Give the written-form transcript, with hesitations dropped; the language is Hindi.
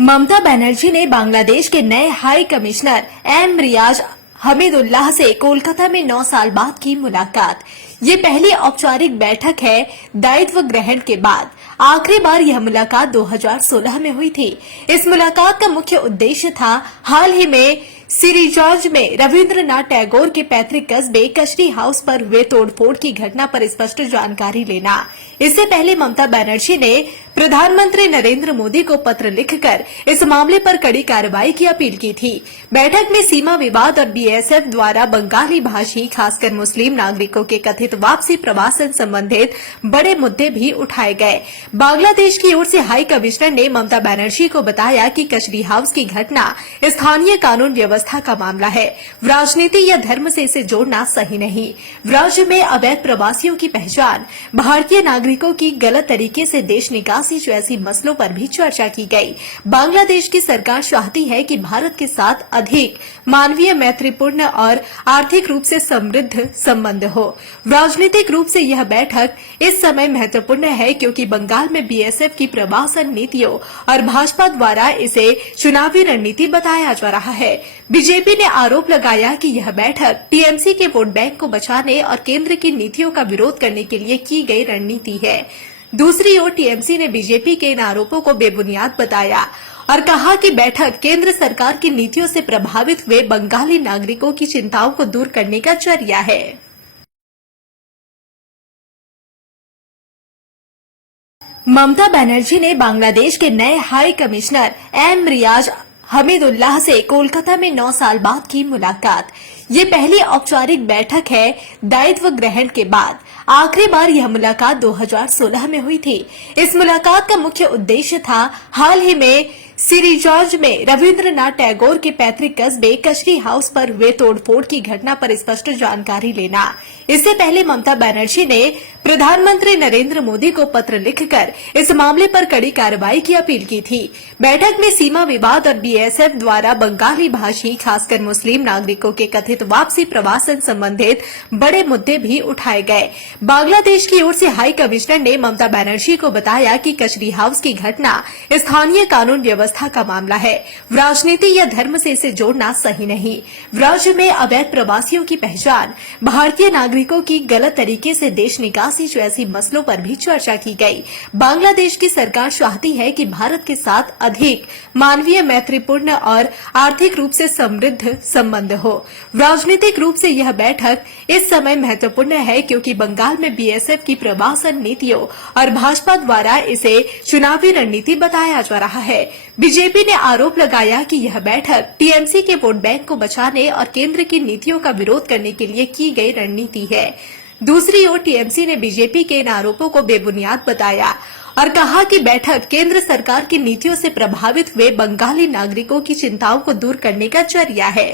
ममता बनर्जी ने बांग्लादेश के नए हाई कमिश्नर एम रियाज हमीदुल्लाह से कोलकाता में 9 साल बाद की मुलाकात। ये पहली औपचारिक बैठक है दायित्व ग्रहण के बाद। आखिरी बार यह मुलाकात 2016 में हुई थी। इस मुलाकात का मुख्य उद्देश्य था हाल ही में सिरिजॉर्ज में रविंद्रनाथ टैगोर के पैतृक कस्बे कचरी हाउस पर हुए तोड़फोड़ की घटना पर स्पष्ट जानकारी लेना। इससे पहले ममता बनर्जी ने प्रधानमंत्री नरेंद्र मोदी को पत्र लिखकर इस मामले पर कड़ी कार्रवाई की अपील की थी। बैठक में सीमा विवाद और बीएसएफ द्वारा बंगाली भाषी खासकर मुस्लिम नागरिकों के कथित वापसी प्रवासन संबंधित बड़े मुद्दे भी उठाए गए। बांग्लादेश की ओर से हाई कमिश्नर ने ममता बनर्जी को बताया कि कचरी हाउस की घटना स्थानीय कानून व्यवस्था का मामला है। राजनीति या धर्म से इसे जोड़ना सही नहीं। राज्य में अवैध प्रवासियों की पहचान, भारतीय नागरिकों की गलत तरीके से देश निकासी जैसी मसलों पर भी चर्चा की गई। बांग्लादेश की सरकार चाहती है कि भारत के साथ अधिक मानवीय, मैत्रीपूर्ण और आर्थिक रूप से समृद्ध संबंध हो। राजनीतिक रूप से यह बैठक इस समय महत्वपूर्ण है क्योंकि बंगाल में बीएसएफ की प्रवासन नीतियों और भाजपा द्वारा इसे चुनावी रणनीति बताया जा रहा है। बीजेपी ने आरोप लगाया कि यह बैठक टीएमसी के वोट बैंक को बचाने और केंद्र की नीतियों का विरोध करने के लिए की गई रणनीति है। दूसरी ओर टीएमसी ने बीजेपी के इन आरोपों को बेबुनियाद बताया और कहा कि बैठक केंद्र सरकार की नीतियों से प्रभावित हुए बंगाली नागरिकों की चिंताओं को दूर करने का जरिया है। ममता बनर्जी ने बांग्लादेश के नए हाई कमिश्नर एम रियाज हमीदुल्लाह से कोलकाता में 9 साल बाद की मुलाकात। ये पहली औपचारिक बैठक है दायित्व ग्रहण के बाद। आखिरी बार यह मुलाकात 2016 में हुई थी। इस मुलाकात का मुख्य उद्देश्य था हाल ही में सिरिजॉर्ज में रविंद्रनाथ टैगोर के पैतृक कस्बे कचरी हाउस पर हुए तोड़फोड़ की घटना पर स्पष्ट जानकारी लेना। इससे पहले ममता बनर्जी ने प्रधानमंत्री नरेंद्र मोदी को पत्र लिखकर इस मामले पर कड़ी कार्रवाई की अपील की थी। बैठक में सीमा विवाद और बीएसएफ द्वारा बंगाली भाषी खासकर मुस्लिम नागरिकों के कथित वापसी प्रवासन संबंधित बड़े मुद्दे भी उठाए गए। बांग्लादेश की ओर से हाई कमिश्नर ने ममता बनर्जी को बताया कि कचरी हाउस की घटना स्थानीय कानून व्यवस्था का मामला है। राजनीति या धर्म से इसे जोड़ना सही नहीं। राज्य में अवैध प्रवासियों की पहचान, भारतीय नागरिकों की गलत तरीके से देश निकासी जैसी मसलों पर भी चर्चा की गई। बांग्लादेश की सरकार चाहती है कि भारत के साथ अधिक मानवीय, मैत्रीपूर्ण और आर्थिक रूप से समृद्ध संबंध हो। राजनीतिक रूप से यह बैठक इस समय महत्वपूर्ण है क्योंकि बंगाल में बीएसएफ की प्रवासन नीतियों और भाजपा द्वारा इसे चुनावी रणनीति बताया जा रहा है। बीजेपी ने आरोप लगाया कि यह बैठक टीएमसी के वोट बैंक को बचाने और केंद्र की नीतियों का विरोध करने के लिए की गई रणनीति है। दूसरी ओर टीएमसी ने बीजेपी के इन आरोपों को बेबुनियाद बताया और कहा कि बैठक केंद्र सरकार की नीतियों से प्रभावित हुए बंगाली नागरिकों की चिंताओं को दूर करने का जरिया है।